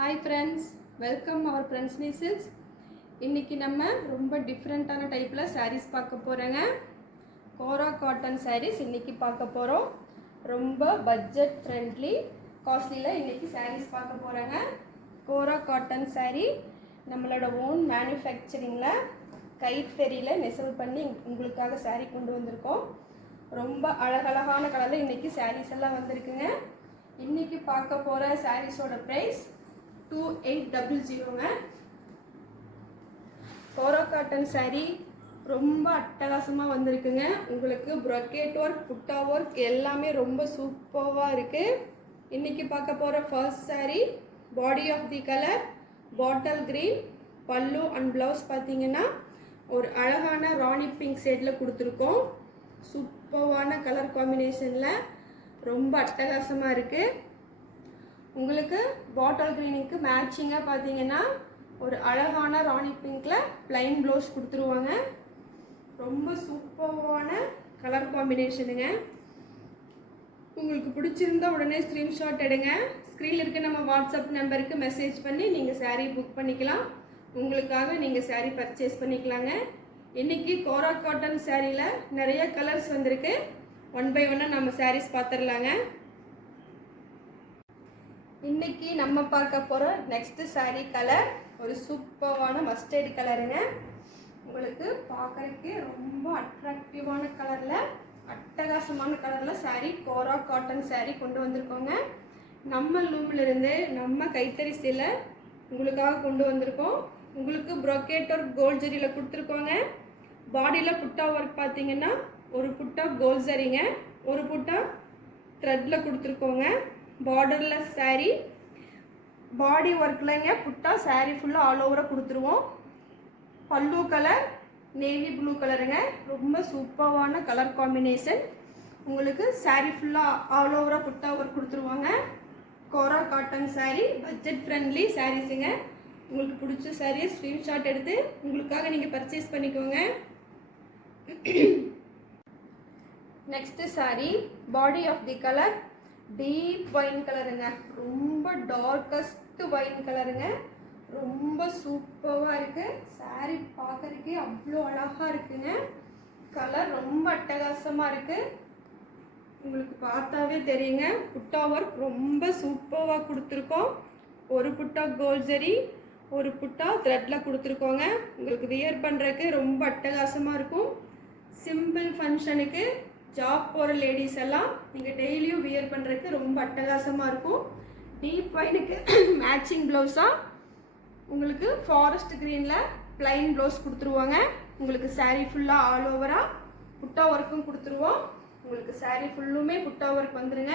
Hi friends, welcome அவர் ஃப்ரெண்ட்ஸ்னி silks. இன்றைக்கி நம்ம ரொம்ப டிஃப்ரெண்ட்டான டைப்பில் சாரீஸ் பார்க்க போகிறோங்க. கோரா காட்டன் சாரீஸ் இன்றைக்கி பார்க்க போகிறோம். ரொம்ப பட்ஜெட் ஃப்ரெண்ட்லி காஸ்ட்லியில் இன்றைக்கி சாரீஸ் பார்க்க போகிறோங்க. கோரா காட்டன் சாரீ நம்மளோட ஓன் மேனுஃபேக்சரிங்கில் கைத்தறியில் நெசவு பண்ணி உங்களுக்காக சாரீ கொண்டு வந்திருக்கோம். ரொம்ப அழகழகான கலரில் இன்றைக்கி சாரீஸ் எல்லாம் வந்திருக்குங்க. இன்றைக்கி பார்க்க போகிற சாரீஸோட ப்ரைஸ் 2800ங்க. கோரா காட்டன் சாரீ ரொம்ப அட்டகாசமாக வந்திருக்குங்க. உங்களுக்கு ப்ரொக்கேட் ஒர்க், புட்டா ஒர்க் எல்லாமே ரொம்ப சூப்பராக இருக்குது. இன்றைக்கி பார்க்க போகிற first sari body of the colour bottle green, pallu and blouse பார்த்தீங்கன்னா ஒரு அழகான ராணி பிங்க் ஷேடில் கொடுத்துருக்கோம். சூப்பரான கலர் காம்பினேஷனில் ரொம்ப அட்டகாசமாக இருக்குது. உங்களுக்கு பாட்டில் க்ரீனுக்கு மேட்சிங்காக பார்த்தீங்கன்னா ஒரு அழகான ராணி பிங்க்கில் ப்ளைன் ப்ளவுஸ் கொடுத்துருவாங்க. ரொம்ப சூப்பரான கலர் காம்பினேஷனுங்க. உங்களுக்கு பிடிச்சிருந்தா உடனே ஸ்க்ரீன்ஷாட் எடுங்க. ஸ்க்ரீனில் இருக்க நம்ம வாட்ஸ்அப் நம்பருக்கு மெசேஜ் பண்ணி நீங்கள் சாரீ புக் பண்ணிக்கலாம். உங்களுக்காக நீங்கள் சாரீ பர்ச்சேஸ் பண்ணிக்கலாங்க. இன்றைக்கி கோரா காட்டன் சாரியில் நிறைய கலர்ஸ் வந்திருக்கு. ஒன் பை ஒன்னாக நம்ம சாரீஸ் பார்த்துடலாங்க. இன்றைக்கி நம்ம பார்க்க போகிற நெக்ஸ்ட்டு சாரீ கலர் ஒரு சூப்பரான மஸ்டர்ட் கலருங்க. உங்களுக்கு பார்க்குறதுக்கே ரொம்ப அட்ராக்டிவான கலரில் அட்டகாசமான கலரில் சாரீ கோரா காட்டன் சாரீ கொண்டு வந்திருக்கோங்க. நம்ம லூம்லேருந்து நம்ம கைத்தறி சேலை உங்களுக்காக கொண்டு வந்திருக்கோம். உங்களுக்கு ப்ரொக்கேட் ஒர்க் கோல்ட் ஜரியில் கொடுத்துருக்கோங்க. பாடியில் புட்டா ஒர்க் பார்த்தீங்கன்னா ஒரு புட்டா கோல்ட் ஜரிங்க, ஒரு புட்டா த்ரெட்டில் கொடுத்துருக்கோங்க. பார்டர்லெஸ் சாரீ, பாடி ஒர்க்லங்க புட்டா சாரீ ஃபுல்லாக ஆல் ஓவராக கொடுத்துருவோம். பல்லு கலர் நேவி ப்ளூ கலருங்க. ரொம்ப சூப்பரான கலர் காம்பினேஷன். உங்களுக்கு சாரீ ஃபுல்லாக ஆல் ஓவராக புட்டா ஒர்க் கொடுத்துருவாங்க. Kora cotton sari budget friendly சாரீஸுங்க. உங்களுக்கு பிடிச்ச சாரியை ஸ்க்ரீன்ஷாட் எடுத்து உங்களுக்காக நீங்கள் பர்ச்சேஸ் பண்ணிக்கோங்க. Next sari body of the colour deep wine கலருங்க. ரொம்ப டார்க்கஸ்ட் வைன் கலருங்க. ரொம்ப சூப்பராக இருக்குது. சாரீ பார்க்குறதுக்கே அவ்வளோ அழகாக இருக்குங்க. கலர் ரொம்ப அட்டகாசமாக இருக்குது. உங்களுக்கு பார்த்தாவே தெரியுங்க. புட்டா ஒர்க் ரொம்ப சூப்பராக கொடுத்துருக்கோம். ஒரு புட்டா கோல்ட் ஜரி, ஒரு புட்டா த்ரெட்டில் கொடுத்துருக்கோங்க. உங்களுக்கு வியர் பண்ணுறதுக்கு ரொம்ப அட்டகாசமாக இருக்கும். சிம்பிள் ஃபங்க்ஷனுக்கு ஜாப் போகிற லேடிஸ் எல்லாம் நீங்கள் டெய்லியும் வியர் பண்ணுறதுக்கு ரொம்ப அட்டகாசமாக இருக்கும். டீப் வைனுக்கு மேட்சிங் ப்ளவுஸாக உங்களுக்கு ஃபாரஸ்ட் க்ரீனில் ப்ளைன் ப்ளவுஸ் கொடுத்துருவாங்க. உங்களுக்கு சாரீ ஃபுல்லாக ஆல் ஓவராக புட்டா ஒர்க்கும் கொடுத்துருவோம். உங்களுக்கு சாரீ ஃபுல்லுமே புட்டா ஒர்க் வந்துடுங்க.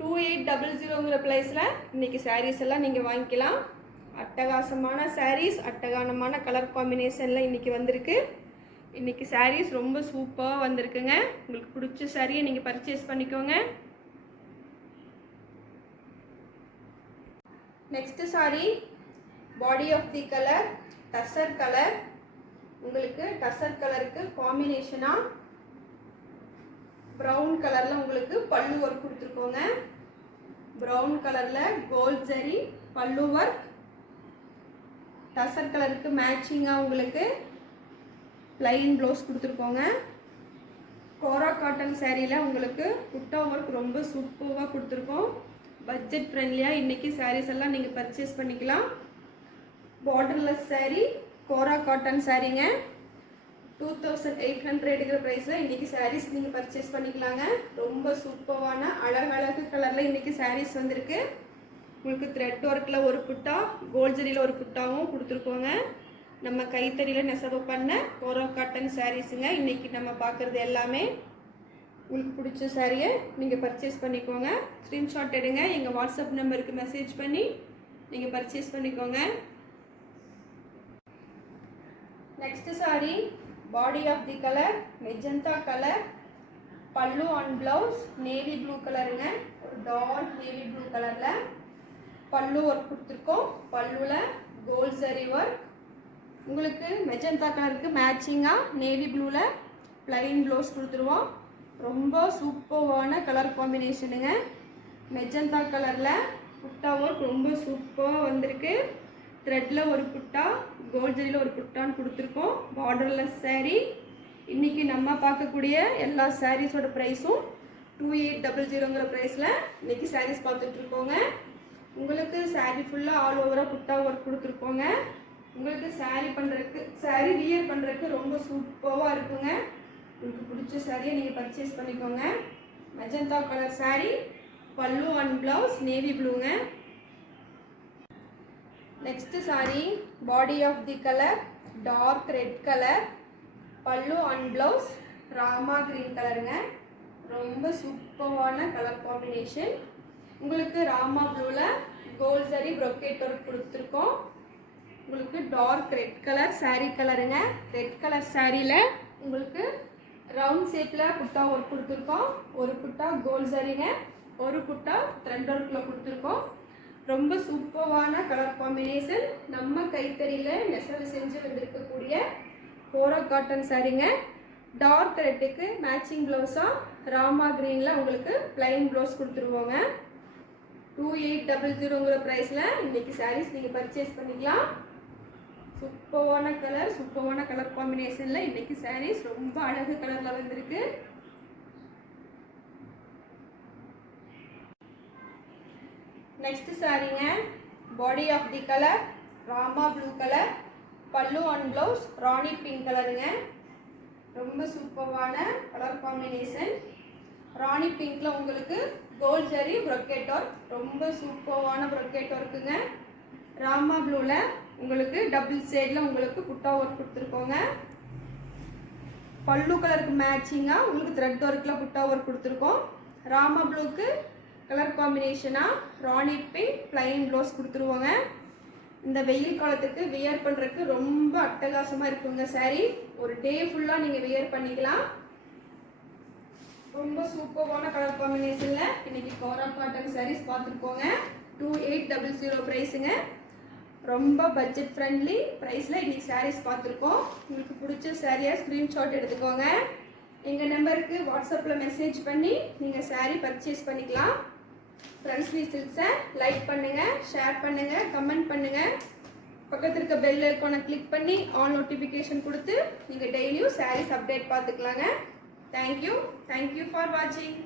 2800ங்கிற ப்ரைஸில் இன்றைக்கி சாரீஸ் எல்லாம் நீங்கள் வாங்கிக்கலாம். அட்டகாசமான சாரீஸ், அட்டகாசமான கலர் காம்பினேஷனில் இன்றைக்கி வந்திருக்கு. இன்றைக்கி சாரீஸ் ரொம்ப சூப்பராக வந்திருக்குங்க. உங்களுக்கு பிடிச்ச சாரியை நீங்கள் பர்ச்சேஸ் பண்ணிக்கோங்க. Next sari body of the colour tussar colour. உங்களுக்கு டசர் கலருக்கு காம்பினேஷனாக ப்ரௌன் கலரில் உங்களுக்கு பல்லு ஒர்க் கொடுத்துருக்கோங்க. ப்ரௌன் கலரில் கோல்ட் ஜரி பல்லு ஒர்க். டசர் கலருக்கு மேட்சிங்காக உங்களுக்கு ப்ளைன் ப்ளவுஸ் கொடுத்துருக்கோங்க. கோரா காட்டன் சாரியில் உங்களுக்கு புட்டா ஒர்க் ரொம்ப சூப்பராக கொடுத்துருக்கோம். பட்ஜெட் ஃப்ரெண்ட்லியாக இன்றைக்கி சாரீஸ் எல்லாம் நீங்கள் பர்ச்சேஸ் பண்ணிக்கலாம். பார்டர்லெஸ் சாரீ கோரா காட்டன் சாரீங்க. 2800ங்கிற ப்ரைஸில் இன்றைக்கி சாரீஸ் நீங்கள் பர்ச்சேஸ் பண்ணிக்கலாங்க. ரொம்ப சூப்பரான அழகழகு கலரில் இன்றைக்கி சாரீஸ் வந்திருக்கு. உங்களுக்கு த்ரெட் ஒர்க்கில் ஒரு புட்டா, கோல்ட் ஜரியில் ஒரு புட்டாவும் கொடுத்துருக்கோங்க. நம்ம கைத்தறியில் நெசவு பண்ண கோரா காட்டன் சாரீஸுங்க. இன்றைக்கி நம்ம பார்க்குறது எல்லாமே. உங்களுக்கு பிடிச்ச சாரியை நீங்கள் பர்ச்சேஸ் பண்ணிக்கோங்க. ஸ்க்ரீன்ஷாட் எடுங்க. எங்கள் வாட்ஸ்அப் நம்பருக்கு மெசேஜ் பண்ணி நீங்கள் பர்ச்சேஸ் பண்ணிக்கோங்க. Next sari body of the colour magenta colour, பல்லு அண்ட் ப்ளவுஸ் நேவி ப்ளூ கலருங்க. ஒரு டார்க் நேவி ப்ளூ கலரில் பல்லு ஒர்க் கொடுத்துருக்கோம். பல்லுவில் கோல்ட் ஜரி ஒர்க். உங்களுக்கு மெஜந்தா கலருக்கு மேட்சிங்காக நேவி ப்ளூவில் ப்ளைன் ப்ளவுஸ் கொடுத்துருவோம். ரொம்ப சூப்பரான கலர் காம்பினேஷனுங்க. மெஜந்தா கலரில் புட்டா ஒர்க் ரொம்ப சூப்பராக வந்திருக்கு. த்ரெட்டில் ஒரு புட்டா, கோல்ட் ஜரியில் ஒரு புட்டான்னு கொடுத்துருக்கோம். Borderless saree. இன்றைக்கி நம்ம பார்க்கக்கூடிய எல்லா சாரீஸோட ப்ரைஸும் 2800ங்கிற ப்ரைஸில் இன்றைக்கி சாரீஸ் பார்த்துட்ருக்கோங்க. உங்களுக்கு saree ஃபுல்லாக ஆல் ஓவராக புட்டா ஒர்க் கொடுத்துருக்கோங்க. உங்களுக்கு saree வியர் பண்ணுறதுக்கு ரொம்ப சூப்பராக இருக்குங்க. உங்களுக்கு பிடிச்ச சாரியை நீங்கள் பர்ச்சேஸ் பண்ணிக்கோங்க. மெஜந்தா கலர் saree, பல்லு அண்ட் ப்ளவுஸ் நேவி ப்ளூங்க. Next saree body of the colour dark red colour, பல்லு அண்ட் ப்ளவுஸ் ராமா கிரீன் கலருங்க. ரொம்ப சூப்பரான கலர் காம்பினேஷன். உங்களுக்கு ராமா ப்ளூவில் கோல்ட் ஜரி ப்ரொக்கேட் ஒர்க் கொடுத்துருக்கோம். உங்களுக்கு டார்க் ரெட் கலர் saree கலருங்க. ரெட் கலர் சாரியில் உங்களுக்கு ரவுண்ட் ஷேப்பில் புட்டா ஒர்க் கொடுத்துருக்கோம். ஒரு புட்டா கோல்ட் ஜரிங்க, ஒரு புட்டா த்ரெட் ஒர்க்கில் கொடுத்துருக்கோம். ரொம்ப சூப்பரான கலர் காம்பினேஷன். நம்ம கைத்தறியில் நெசவு செஞ்சு வந்திருக்கக்கூடிய கோரா காட்டன் சாரீங்க. டார்க் ரெட்டுக்கு மேட்சிங் ப்ளவுஸாக ராமா க்ரீனில் உங்களுக்கு ப்ளைன் ப்ளவுஸ் கொடுத்துருவோங்க. 2800ங்கிற ப்ரைஸில் இன்றைக்கி சாரீஸ் நீங்கள் பர்ச்சேஸ் பண்ணிக்கலாம். சூப்பரான கலர் காம்பினேஷனில் இன்றைக்கி சாரீஸ் ரொம்ப அழகு கலரில் வந்திருக்கு. நெக்ஸ்ட் சாரீங்க body of the colour Rama blue colour, பல்லு அண்ட் ப்ளவுஸ் ராணி பிங்க் கலருங்க. ரொம்ப சூப்பரான கலர் காம்பினேஷன். ராணி பிங்க்கில் உங்களுக்கு கோல்ட் ஜரி ப்ரொக்கேட் ஒர்க், ரொம்ப சூப்பரான ப்ரொக்கேட் ஒர்க்குங்க. ராமா ப்ளூவில் உங்களுக்கு டபுள் ஷேடில் உங்களுக்கு புட்டா ஒர்க் கொடுத்துருக்கோங்க. பல்லு கலருக்கு மேட்சிங்காக உங்களுக்கு த்ரெட் ஒர்க்கில் புட்டா ஒர்க் கொடுத்துருக்கோம். ராமா ப்ளூக்கு கலர் காம்பினேஷனாக ராணி பிங்க் ப்ளைன் ப்ளவுஸ் கொடுத்துருவோங்க. இந்த வெயில் காலத்துக்கு வியர் பண்ணுறதுக்கு ரொம்ப அட்டகாசமாக இருக்குங்க சாரீ. ஒரு டே ஃபுல்லாக நீங்கள் வியர் பண்ணிக்கலாம். ரொம்ப சூப்பரான கலர் காம்பினேஷனில் இன்றைக்கி கோரா காட்டன் சாரீஸ் பார்த்துருக்கோங்க. 2800 ப்ரைஸுங்க. ரொம்ப பட்ஜெட் ஃப்ரெண்ட்லி ப்ரைஸில் இன்றைக்கி சாரீஸ் பார்த்துருக்கோம். உங்களுக்கு பிடிச்ச சாரியை ஸ்க்ரீன்ஷாட் எடுத்துக்கோங்க. எங்கள் நம்பருக்கு வாட்ஸ்அப்பில் மெசேஜ் பண்ணி நீங்கள் சாரீ பர்ச்சேஸ் பண்ணிக்கலாம். ஃப்ரெண்ட்ஸ்லி சில்க்ஸை லைக் பண்ணுங்கள், ஷேர் பண்ணுங்கள், கமெண்ட் பண்ணுங்கள். பக்கத்தில் இருக்க பெல் ஐக்கானை கிளிக் பண்ணி ஆல் நோட்டிஃபிகேஷன் கொடுத்து நீங்கள் டெய்லியும் சாரீஸ் அப்டேட் பார்த்துக்கலாங்க. தேங்க்யூ ஃபார் வாட்சிங்.